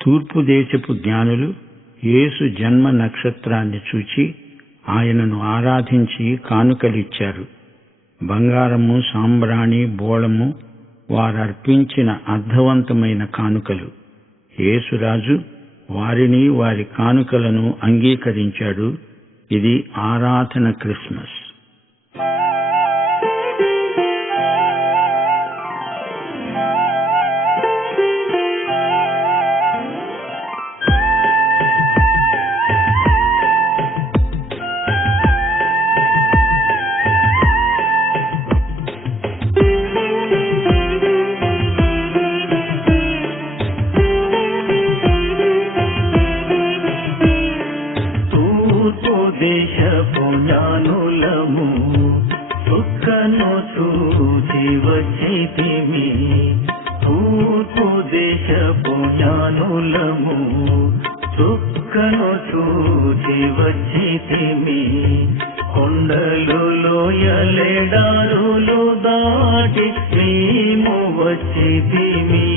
తూర్పు దేశపు జ్ఞానులు యేసు జన్మ నక్షత్రాన్ని చూచి ఆయనను ఆరాధించి కానుకలిచ్చారు. బంగారము సాంబ్రాణి బోళము వారర్పించిన అర్థవంతమైన కానుకలు. యేసురాజు వారిని వారి కానుకలను అంగీకరించాడు. ఇది ఆరాధన క్రిస్మస్. ఉపదేశపు జ్ఞానులము. చుక్కను చూచి వచ్చితిమి. ఉపదేశపు జ్ఞానులము. చుక్కను చూచి వచ్చితిమి. కొండలు లోయలెడారులు దాటి మేము వచ్చితిమి.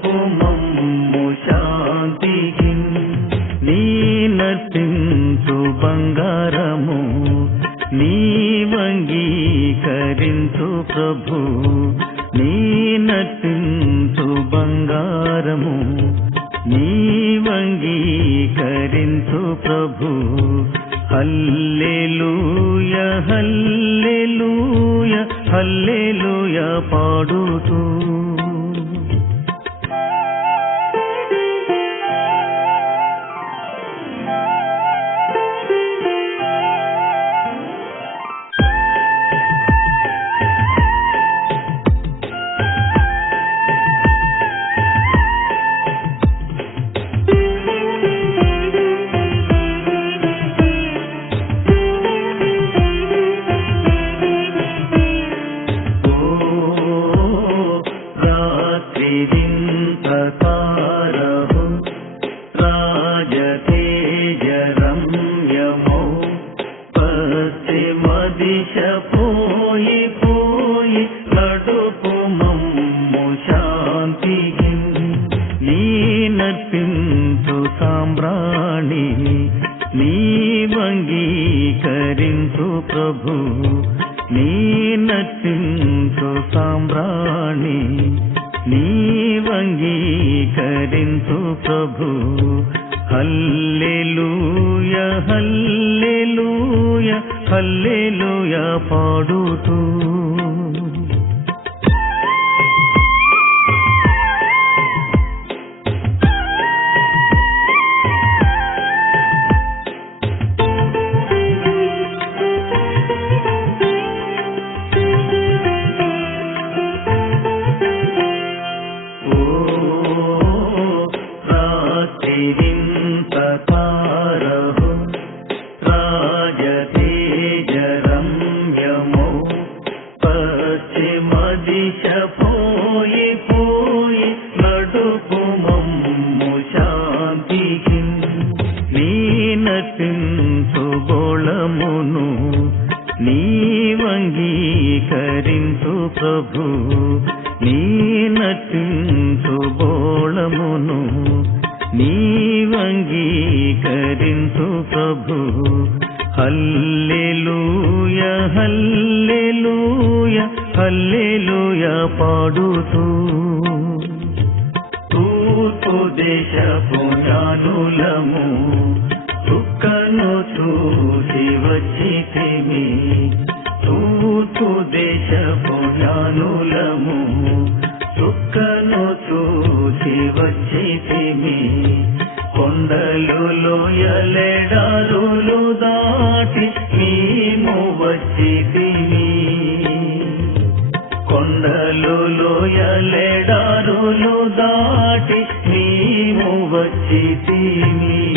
నడుపు మమ్ము శాంతికి నీ నర్పించు బంగారము నీ వంగీకరించు ప్రభు నీ నర్పించు బంగారము నీ వంగీకరించు ప్రభు హల్లెలూయ హల్లెలూయ హల్లెలూయ పాడుతూ రాత్రి వింత తారహు రాజతేజరమ్యమో. పశ్చిమ దిశ పోయి పోయి నడుపు మమ్ము శాంతికి. నీ నర్పించు సాంబ్రాణి నీ వంగీకరించు ప్రభు. నీ నర్పించు సాంబ్రాణి అంగీకరించు ప్రభు. హల్లెలూయ హల్లెలూయ హల్లెలూయ పాడుతూ. పశ్చిమ దిశ పోయి పోయి నడుపు మమ్ము శాంతికి. నీ నటించు గోళమును నీ వంగీకరించు ప్రభు. నీ హల్లెలూయ పాడుతూ. తూర్పు దేశపు జ్ఞానులము చుక్కను చూసి వచ్చితిమి. తూర్పు దేశపు జ్ఞానులము చుక్కను చూసి వచ్చితిమి. కొండలు లోయలెడారులు దాటి మేము వచ్చితిమి. కొండలు కొండలు లోయలెడారులు దాటి నీవు వచ్చి తిని